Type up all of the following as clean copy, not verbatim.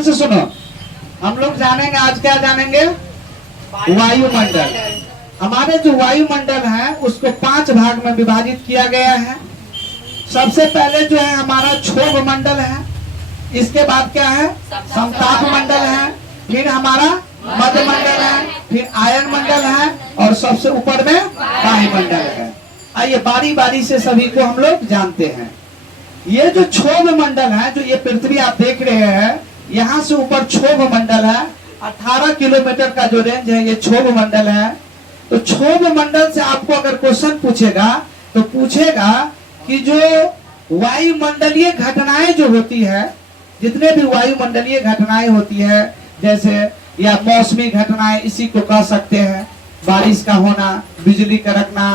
ध्यान से सुनो, हम लोग जानेंगे आज क्या जानेंगे, वायुमंडल। हमारे जो वायुमंडल है उसको 5 भाग में विभाजित किया गया है। सबसे पहले जो है हमारा क्षोभ मंडल है, इसके बाद क्या है, समताप मंडल है, फिर हमारा मध्य मंडल है, फिर आयन मंडल है, और सबसे ऊपर में वायुमंडल है। आइए बारी बारी से सभी को हम लोग जानते हैं। ये जो क्षोभ मंडल है, जो ये पृथ्वी आप देख रहे हैं, यहाँ से ऊपर क्षोभ मंडल है। 18 किलोमीटर का जो रेंज है ये क्षोभ मंडल है। तो क्षोभ मंडल से आपको अगर क्वेश्चन पूछेगा तो पूछेगा कि जो वायुमंडलीय घटनाएं जो होती है, जितने भी वायुमंडलीय घटनाएं होती है, जैसे या मौसमी घटनाएं, इसी को कह सकते हैं, बारिश का होना, बिजली कड़कना,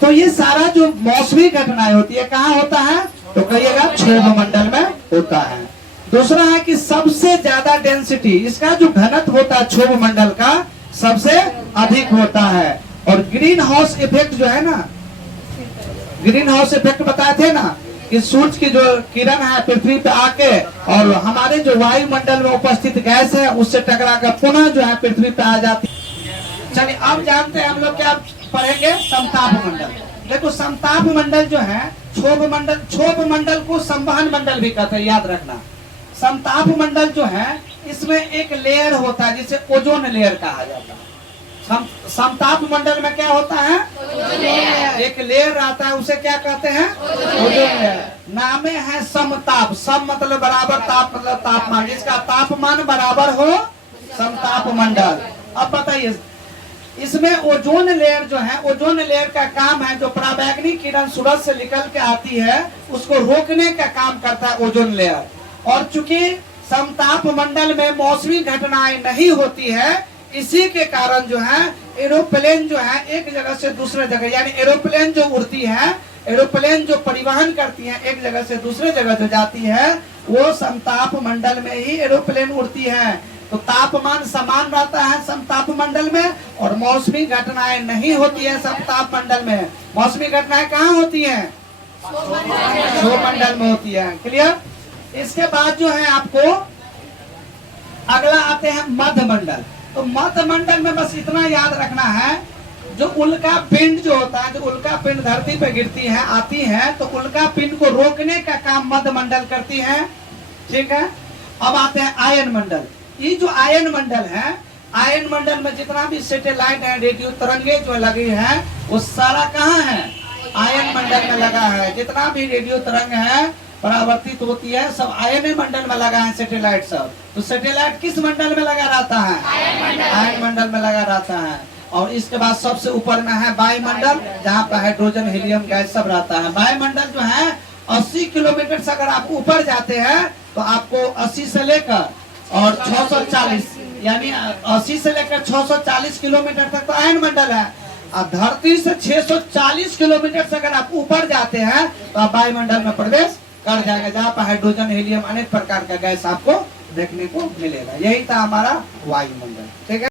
तो ये सारा जो मौसमी घटनाएं होती है कहाँ होता है, तो कहिएगा क्षोभ मंडल में होता है। दूसरा है कि सबसे ज्यादा डेंसिटी, इसका जो घनत्व होता है क्षोभ मंडल का सबसे अधिक होता है। और ग्रीन हाउस इफेक्ट जो है ना, ग्रीन हाउस इफेक्ट बताए थे ना, कि सूर्य की जो किरण है पृथ्वी पे आके और हमारे जो वायुमंडल में उपस्थित गैस है उससे टकरा कर पुनः जो है पृथ्वी पे आ जाती है। चलिए अब जानते हैं हम लोग क्या पढ़ेंगे, समताप मंडल। देखो समताप मंडल जो है, क्षोभ मंडल को संवहन मंडल भी कहते हैं, याद रखना। समताप मंडल जो है इसमें एक लेयर होता है जिसे ओजोन लेयर कहा जाता है। समताप मंडल में क्या होता है, एक लेयर आता है, उसे क्या कहते हैं, ओजोन लेयर। नामे है समताप, सम मतलब बराबर, ताप मतलब तापमान, जिसका तापमान बराबर हो, समताप मंडल। अब बताइए इसमें ओजोन लेयर जो है, ओजोन लेयर का काम है जो पराबैंगनी किरण सूरज से निकल के आती है उसको रोकने का काम करता है ओजोन लेयर। और चूंकि समताप मंडल में मौसमी घटनाएं नहीं होती है, इसी के कारण जो है एरोप्लेन जो है एक जगह से दूसरे जगह, यानी एरोप्लेन जो उड़ती है, एरोप्लेन जो परिवहन करती है एक जगह से दूसरे जगह जो जाती है, वो समताप मंडल में ही एरोप्लेन उड़ती है। तो तापमान समान रहता है समताप मंडल में, और मौसमी घटनाएं नहीं होती है समताप मंडल में। मौसमी घटनाएं कहाँ होती है, क्षोभ मंडल में होती है। क्लियर। इसके बाद जो है आपको अगला आते हैं मध्य मंडल। तो मध्य मंडल में बस इतना याद रखना है, जो उल्का पिंड जो होता है, जो उल्का पिंड धरती पे गिरती है, आती है, तो उल्का पिंड को रोकने का काम मध्य मंडल करती है। ठीक है। अब आते हैं आयन मंडल। ये जो आयन मंडल है, आयन मंडल में जितना भी सैटेलाइट है, रेडियो तरंगे जो लगी है, वो सारा कहाँ है, आयन मंडल में लगा है। जितना भी रेडियो तरंग है परावर्तित होती है, सब आयन मंडल में लगा है सैटेलाइट सब। तो सैटेलाइट किस मंडल में लगा रहता है, आयन मंडल में लगा रहता है। और इसके बाद सबसे ऊपर में है वायुमंडल, जहाँ पर हाइड्रोजन हीलियम गैस सब रहता है। वायुमंडल जो है 80 किलोमीटर से अगर आप ऊपर जाते हैं तो आपको 80 से लेकर और 640, यानी 80 से लेकर 640 किलोमीटर तक तो आयन मंडल है। अब धरती से 640 किलोमीटर से अगर आप ऊपर जाते हैं तो आप वायुमंडल में प्रवेश कर जाएगा, जहाँ पर हाइड्रोजन हीलियम अनेक प्रकार का गैस आपको देखने को मिलेगा। यही था हमारा वायुमंडल। ठीक है।